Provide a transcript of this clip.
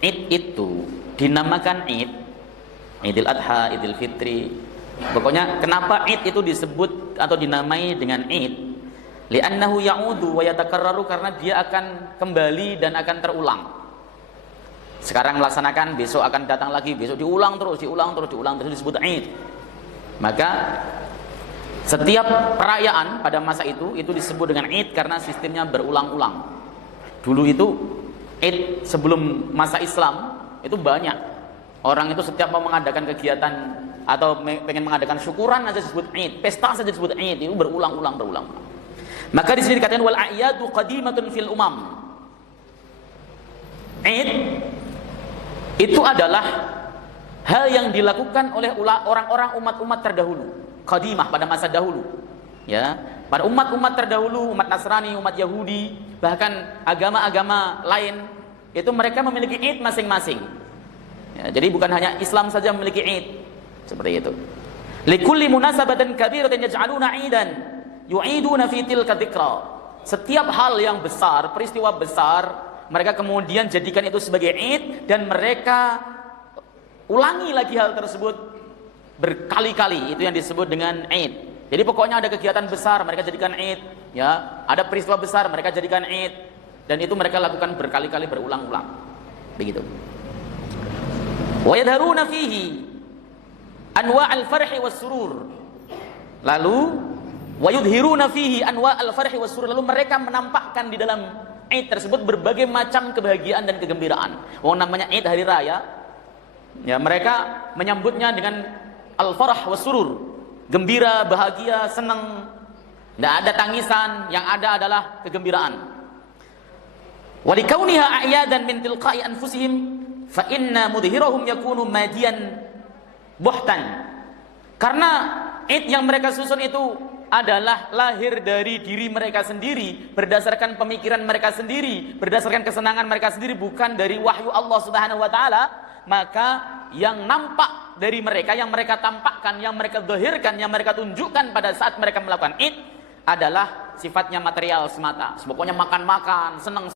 Id itu dinamakan Id, Idul Adha, Idul Fitri. Pokoknya kenapa Id itu disebut atau dinamai dengan Id? Li'annahu ya'udu wa yatakarraru, karena dia akan kembali dan akan terulang. Sekarang melaksanakan, besok akan datang lagi, besok diulang terus disebut Id. Maka setiap perayaan pada masa itu disebut dengan Id karena sistemnya berulang-ulang. Dulu itu Id sebelum masa Islam itu banyak. Orang itu setiap mau mengadakan kegiatan atau pengen mengadakan syukuran aja disebut Id, pesta saja disebut Id, itu berulang-ulang. Maka di sini dikatakan wal a'yadu qadimatun fil umam. Id itu adalah hal yang dilakukan oleh orang-orang umat-umat terdahulu, qadimah, pada masa dahulu. Ya, pada umat-umat terdahulu, umat Nasrani, umat Yahudi, bahkan agama-agama lain, itu mereka memiliki Id masing-masing. Ya, jadi bukan hanya Islam saja memiliki Id. Seperti itu. Likulli munasabatin kabiratin yaj'aluna 'idan yu'iduna fi tilka dzikra. Setiap hal yang besar, peristiwa besar, mereka kemudian jadikan itu sebagai Id dan mereka ulangi lagi hal tersebut berkali-kali. Itu yang disebut dengan Id. Jadi pokoknya ada kegiatan besar mereka jadikan Id, ya. Ada peristiwa besar mereka jadikan Id, dan itu mereka lakukan berkali-kali, berulang-ulang. Begitu. Wa yadharuna fihi anwa'al farhi was surur. Lalu wa yudhiruna fihi anwa'al farhi was surur. Lalu mereka menampakkan di dalam Id tersebut berbagai macam kebahagiaan dan kegembiraan. Namanya Id, hari raya. Ya, mereka menyambutnya dengan al-farah was surur. Gembira, bahagia, senang. Tidak ada tangisan, yang ada adalah kegembiraan. Walikauniha a'yadan min tilqa'i anfusihim fa inna mudhirahum yakunu madiyan buhtan. Karena Id yang mereka susun itu adalah lahir dari diri mereka sendiri, berdasarkan pemikiran mereka sendiri, berdasarkan kesenangan mereka sendiri, bukan dari wahyu Allah Subhanahu wa taala. Maka yang nampak dari mereka, yang mereka tampakkan, yang mereka zahirkan, yang mereka tunjukkan pada saat mereka melakukan Id adalah sifatnya material semata. Pokoknya makan-makan, senang